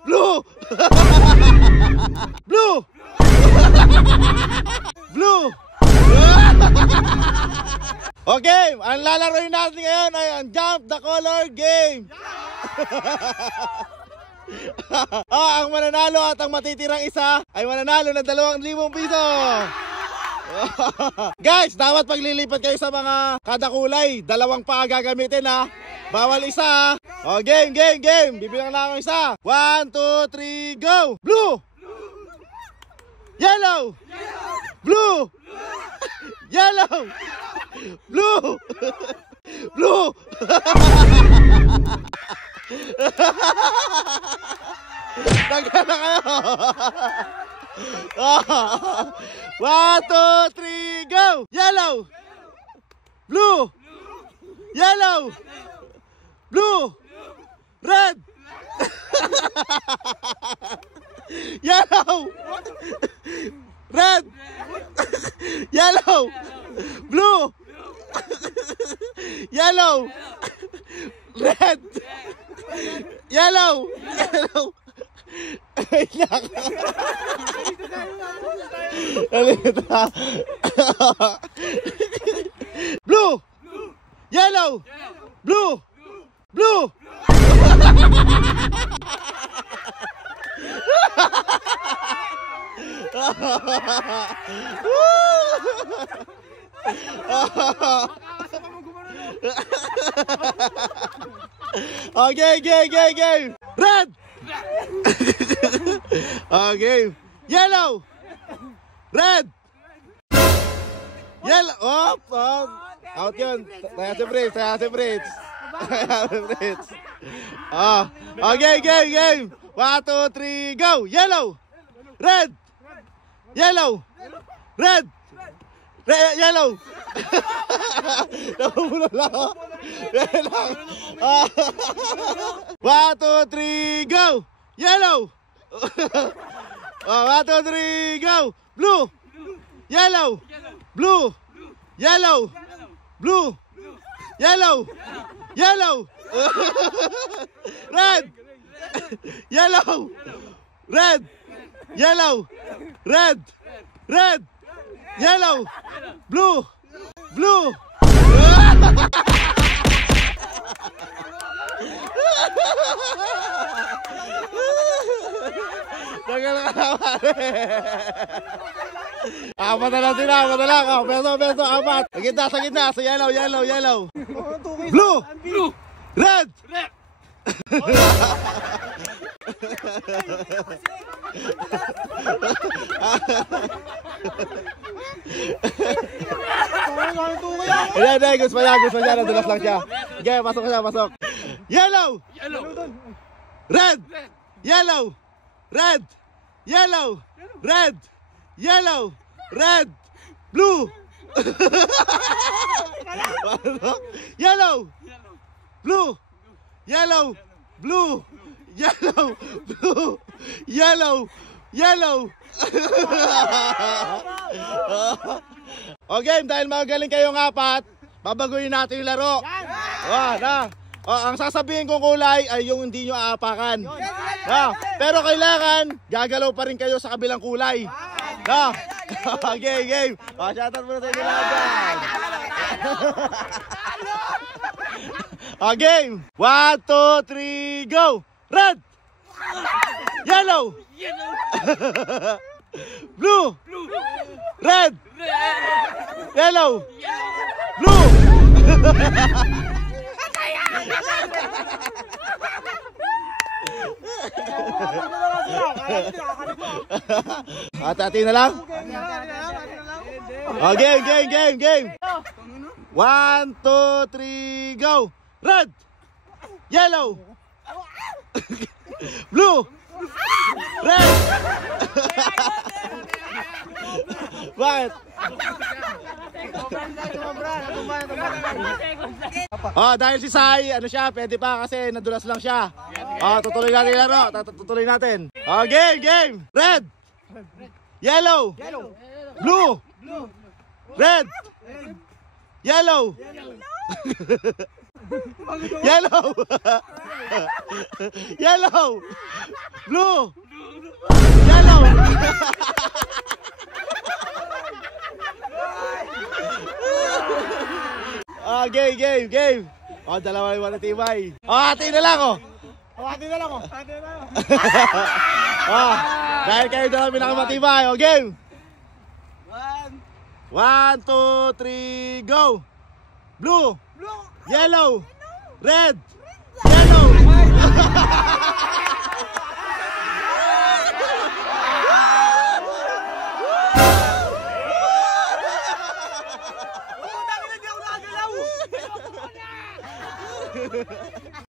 Blue! Blue! Blue! Okay, ang lalaroin natin ngayon ay ang Jump the Color Game. Ang mananalo at ang matitirang isa ay mananalo ng 2,000 piso. Guys, dapat paglilipat kayo sa mga kada kulay, 2 pa gagamitin ha. Bawal isa. Oh, game. Bibilang na ako isa. 1, 2, 3, go. Blue. Yellow. Blue. Yellow. Blue. Blue. Tanggal na kayo. 1, 2, 3, go. Yellow. Blue. Yellow. Blue. Red. Yellow. Red. Yellow. Blue. Yellow. Red. Yellow. Yellow. Blue. Yellow. Blue. Blue. Okay, game. Red. Okay. Yellow. Red. Yellow. Out yun. Taya si Fritz. Okay, game. 1, 2, 3, go. Yellow. Red. Yellow. Red. Yellow. Napupulo lang ako. 1, 2, 3, go. Yellow. 1, 2, 3, go. Blue. Yellow. Blue. Yellow. Blue. Yellow. Yellow. Red. Yellow. Red. Yellow. Red. Red. Yellow. Blue. Blue. Tagal ka naman. Apat na lang sila. Beso, apat. Sa gitna. Sa yellow. Blue. Red. Hindi, gusto niya. Nadulas lang siya. Okay, pasok. Yellow. Red. Yellow. Red. Yellow. Red. Yellow. Red. Blue. Yellow. Blue. Yellow. Blue. Yellow. Blue. Yellow. Okay, dahil magaling kayong apat, babaguhin natin yung laro. Ang sasabihin kong kulay ay yung hindi nyo aapakan. Pero kailangan gagalaw pa rin kayo sa kabilang kulay. Okay, game. Shoutout muna sa inyo lahat dyan. Game. 1, 2, 3, go. Red. Yellow. Blue. Red. Yellow. Blue. Hati-hati na lang. Game. 1, 2, 3, go. Red. Yellow. Blue. Red. Bakit? Dahil si Sai, pwede pa kasi nadulas lang siya. Tutuloy natin laro. Tutuloy natin. Game. Red. Yellow. Blue. Red. Yellow. Yellow. Blue. Yellow. Game. Dalawa yung matitibay. Hati na lang, Hati na lang. Dahil kayo dalawa pinakamatibay. Game. 1, 2, 3, go. Blue. Yellow. Red. Yellow.